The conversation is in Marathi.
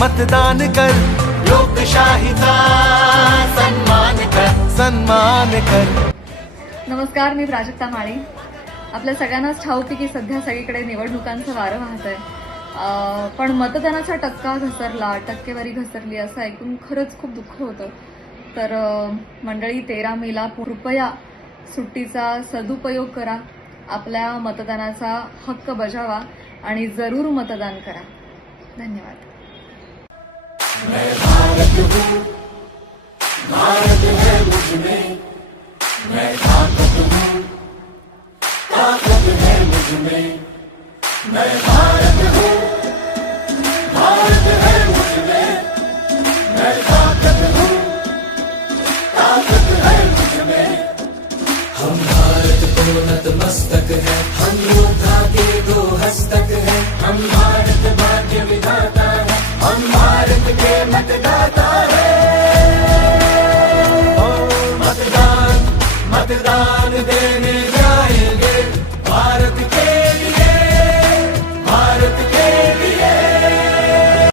मतदान कर, लोकशाहीचा सन्मान कर, सन्मान कर. नमस्कार, मी प्राजक्ता माळी. आपल्या सगळ्यांनाच ठाऊक आहे की सध्या सगळीकडे निवडणुकांचं वारं वाहत आहे. पण मतदानाचा टक्का घसरला, टक्केवारी घसरली असं ऐकून खरंच खूप दुःख होतं. तर मंडळी, 13 मेला कृपया सुट्टीचा सदुपयोग करा, आपल्या मतदानाचा हक्क बजावा आणि जरूर मतदान करा. धन्यवाद. मैं भारत हूँ, भारत है मुझ में, मैं ताकत हूँ, ताकत है मुझ में. मैं भारत हूँ, भारत है मुझ में, मैं ताकत हूँ, ताकत है मुझ में. हम भारत को नतमस्तक है, हम योद्धा